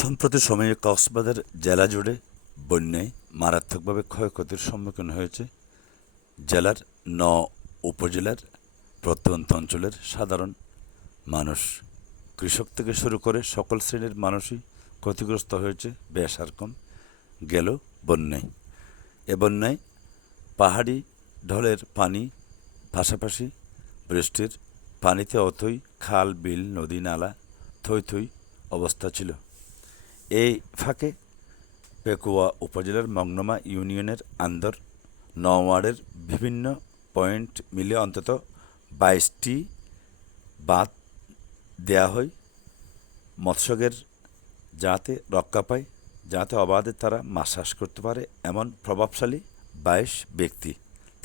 সম্প্রতি সময়ে কক্সবাজার জেলা জুড়ে বন্যায় মারাত্মকভাবে ক্ষয়ক্ষতির সম্মুখীন হয়েছে জেলার ৯ উপজেলার প্রত্যন্ত অঞ্চলের সাধারণ মানুষ। কৃষক থেকে শুরু করে সকল শ্রেণীর মানুষই ক্ষতিগ্রস্ত হয়েছে বেশ আর কম গেল বন্যায়। এ বন্যায় পাহাড়ি ঢলের পানি পাশাপাশি বৃষ্টির পানিতে অথই খাল বিল নদী নালা থই থই অবস্থা ছিল। এই ফাঁকে পেকুয়া উপজেলার মংনমা ইউনিয়নের আন্দর ৯ ওয়ার্ডের বিভিন্ন পয়েন্ট মিলে অন্তত ২২টি বাঁধ দেয়া হয় মৎস্যদের যাতে রক্ষা পায়, যাতে অবাধে তারা মাছ চাষ করতে পারে এমন প্রভাবশালী ২২ ব্যক্তি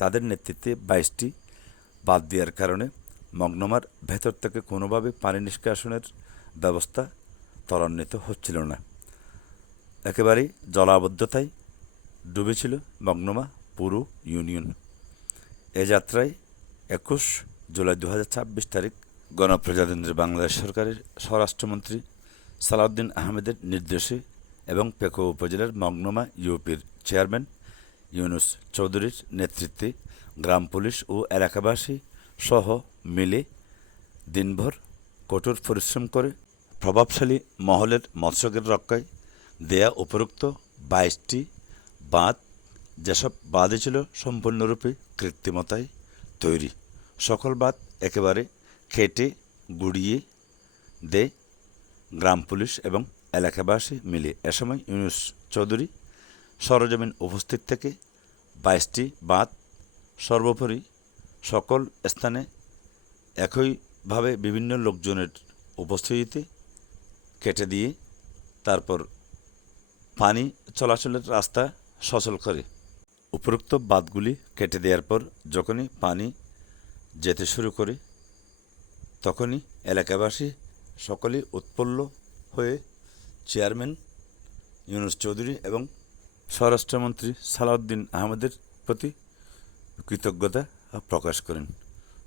তাদের নেতৃত্বে ২২টি বাঁধ দেওয়ার কারণে মংনমার ভেতর থেকে কোনোভাবে পানি নিষ্কাশনের ব্যবস্থা ত্বরান্বিত হচ্ছিল না। একেবারেই জলাবদ্ধতায় ডুবেছিল মংনমা পুরো ইউনিয়ন। এ যাত্রায় ২১ জুলাই ২০২৬ তারিখ গণপ্রজাতন্ত্রী বাংলাদেশ সরকারের স্বরাষ্ট্রমন্ত্রী সালাউদ্দিন আহমেদের নির্দেশে এবং পেকুয়া উপজেলার মংনমা ইউপির চেয়ারম্যান ইউনুস চৌধুরীর নেতৃত্বে গ্রাম পুলিশ ও এলাকাবাসী সহ মিলে দিনভর কঠোর পরিশ্রম করে প্রভাবশালী মহলের মৎস্যদের রক্ষায় দেয়া উপরোক্ত ২২টি বাঁধ, যেসব বাঁধই ছিল সম্পূর্ণরূপে কৃত্রিমতায় তৈরি, সকল বাঁধ একেবারে কেটে গুড়িয়ে দেয় গ্রাম পুলিশ এবং এলাকাবাসী মিলে। এ সময় ইউনুস চৌধুরী সরজমিন উপস্থিত থেকে ২২টি বাঁধ সর্বোপরি সকল স্থানে একইভাবে বিভিন্ন লোকজনের উপস্থিতিতে কেটে দিয়ে তারপর পানি চলাচলের রাস্তা সচল করে। উপরোক্ত বাঁধগুলি কেটে দেওয়ার পর যখনই পানি যেতে শুরু করে তখনই এলাকাবাসী সকলেই উৎফুল্ল হয়ে চেয়ারম্যান ইউনুস চৌধুরী এবং স্বরাষ্ট্রমন্ত্রী সালাউদ্দিন আহমেদের প্রতি কৃতজ্ঞতা প্রকাশ করেন।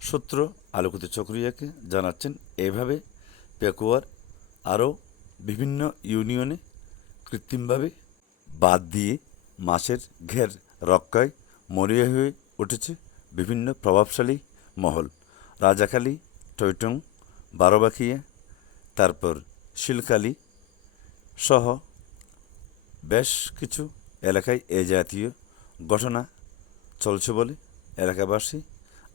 সূত্র আলোকিত চকরিয়াকে জানাচ্ছেন, এভাবে পেকুয়ার আরও বিভিন্ন ইউনিয়নে কৃত্রিমভাবে বাঁধ দিয়ে মাছের ঘের রক্ষায় মরিয়া হয়ে উঠেছে বিভিন্ন প্রভাবশালী মহল। রাজাখালী, টৈটং, বারোবাকিয়া, তারপর শিলকালী সহ বেশ কিছু এলাকায় এ জাতীয় ঘটনা চলছে বলে এলাকাবাসী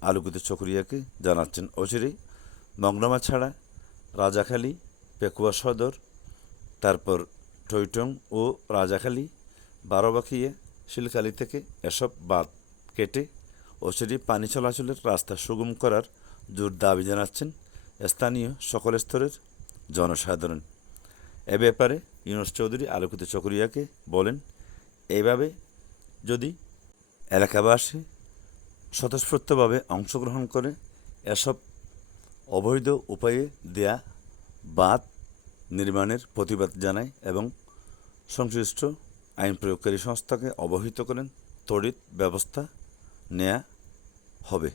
আলোকিত চকরিয়াকে জানাচ্ছেন। অচিরেই মংনমা ছাড়া রাজাখালী, পেকুয়া সদর, তারপর টৈটং ও রাজাখালী, বারোবাকিয়া, শিলকালী থেকে এসব বাঁধ কেটে অচিরেই পানি চলাচলের রাস্তা সুগম করার জোর দাবি জানাচ্ছেন স্থানীয় সকল স্তরের জনসাধারণ। এ ব্যাপারে ইউনুস চৌধুরী আলোকিত চকরিয়াকে বলেন, এইভাবে যদি এলাকাবাসী স্বতঃস্ফূর্তভাবে অংশগ্রহণ করে এসব অবৈধ উপায়ে দেয়া বাঁধ নির্মাণের প্রতিবাদ জানায় এবং সংশ্লিষ্ট আইন প্রয়োগকারী সংস্থাকে অবহিত করেন, তড়িৎ ব্যবস্থা নেওয়া হবে।